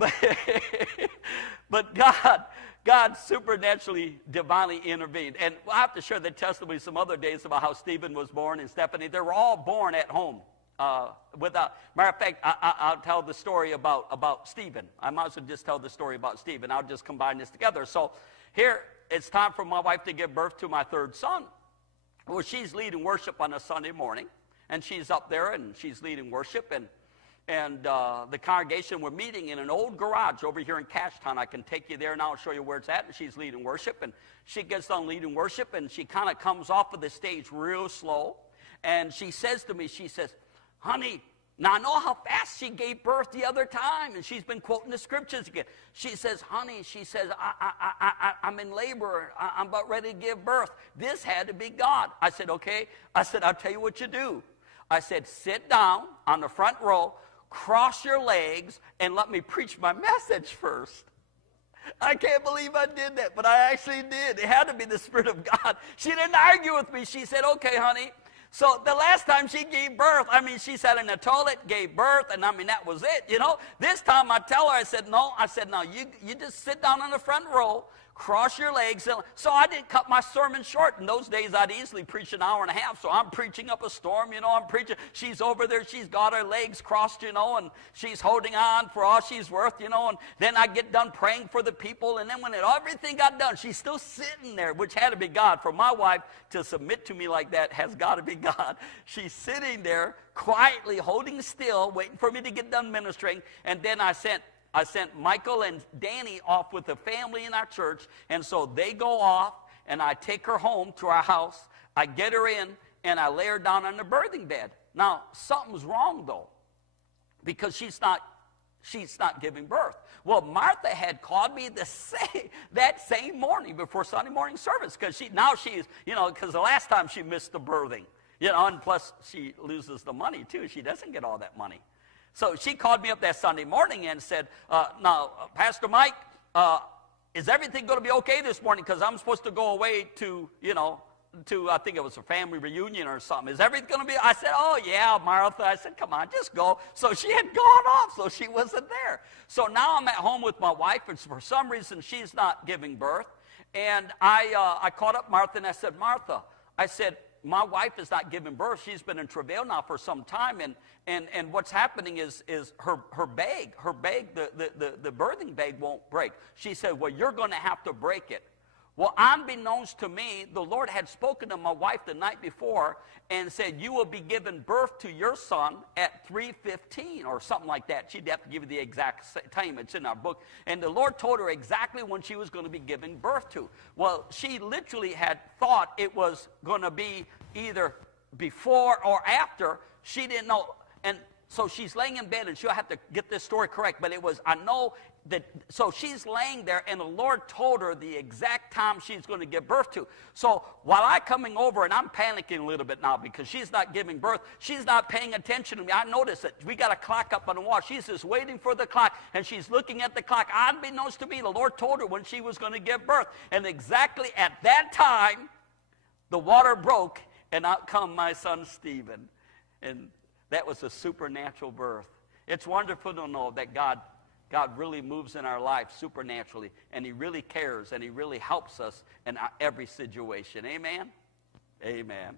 But, but God supernaturally, divinely intervened. And I have to share the testimony some other days about how Stephen was born and Stephanie. They were all born at home. Matter of fact, I'll tell the story about Stephen. I might as well just tell the story about Stephen. I'll just combine this together. So here, it's time for my wife to give birth to my third son. Well, she's leading worship on a Sunday morning. And she's up there, and she's leading worship. And the congregation, we're meeting in an old garage over here in Cashtown. I can take you there now and show you where it's at. And she's leading worship. And she gets done leading worship, and she kind of comes off of the stage real slow. And she says to me, she says, honey, now I know how fast she gave birth the other time. And she's been quoting the scriptures again. She says, honey, she says, I'm in labor. I'm about ready to give birth. This had to be God. I said, okay. I said, I'll tell you what you do. I said, sit down on the front row, cross your legs, and let me preach my message first. I can't believe I did that, but I actually did. It had to be the Spirit of God. She didn't argue with me. She said, okay, honey. So the last time she gave birth, she sat in the toilet, gave birth, and that was it, This time I tell her, I said, no, you just sit down on the front row, cross your legs. So I didn't cut my sermon short. In those days, I'd easily preach an hour and a half. So I'm preaching up a storm, I'm preaching. She's over there. She's got her legs crossed, and she's holding on for all she's worth, and then I get done praying for the people. And then when everything got done, she's still sitting there, which had to be God. For my wife to submit to me like that has got to be God. She's sitting there quietly, holding still, waiting for me to get done ministering. And then I sent Michael and Danny off with the family in our church, and so they go off, and I take her home to our house. I get her in, and I lay her down on the birthing bed. Now, something's wrong, though, because she's not giving birth. Well, Martha had called me that same morning before Sunday morning service, because because the last time she missed the birthing, and plus she loses the money, too. She doesn't get all that money. So she called me up that Sunday morning and said, now, Pastor Mike, is everything going to be okay this morning? Because I'm supposed to go away to I think it was a family reunion or something. Is everything going to be? I said, oh, yeah, Martha. I said, come on, just go. So she had gone off, so she wasn't there. So now I'm at home with my wife, and for some reason she's not giving birth. And I called up Martha, and I said, Martha, I said, my wife is not giving birth. She's been in travail now for some time, and what's happening is her bag, the birthing bag won't break. She said, well, you're going to have to break it. Well, unbeknownst to me, the Lord had spoken to my wife the night before and said, you will be giving birth to your son at 3:15 or something like that. She'd have to give you the exact time. It's in our book. And the Lord told her exactly when she was going to be giving birth to. Well, she literally had thought it was going to be either before or after. She didn't know. And so she's laying in bed, and she'll have to get this story correct, but it was, I know that, so she's laying there, and the Lord told her the exact time she's going to give birth to. So while I'm coming over, and I'm panicking a little bit now because she's not giving birth, she's not paying attention to me. I noticed that we got a clock up on the wall. She's just waiting for the clock, and she's looking at the clock. Unbeknownst to me, the Lord told her when she was going to give birth. And exactly at that time, the water broke, and out come my son Stephen. And that was a supernatural birth. It's wonderful to know that God really moves in our life supernaturally, and he really cares, and he really helps us in every situation. Amen? Amen.